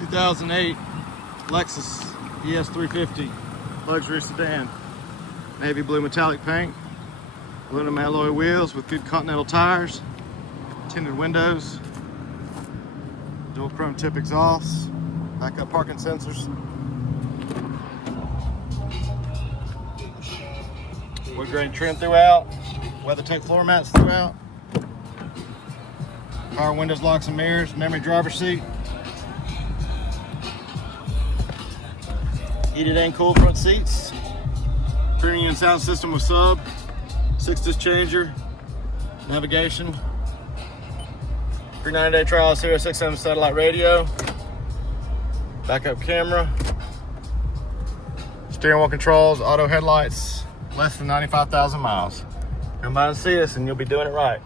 2008 Lexus ES350 luxury sedan. Navy blue metallic paint, aluminum alloy wheels with good Continental tires, tinted windows, dual chrome tip exhausts, backup parking sensors, wood grain trim throughout, WeatherTech floor mats throughout, power windows, locks and mirrors, memory driver seat, heated and cooled front seats, premium sound system with sub, 6-disc changer, navigation, free 90-day trial, Sirius XM satellite radio, backup camera, steering wheel controls, auto headlights, less than 95,000 miles. Come by and see us and you'll be doing it right.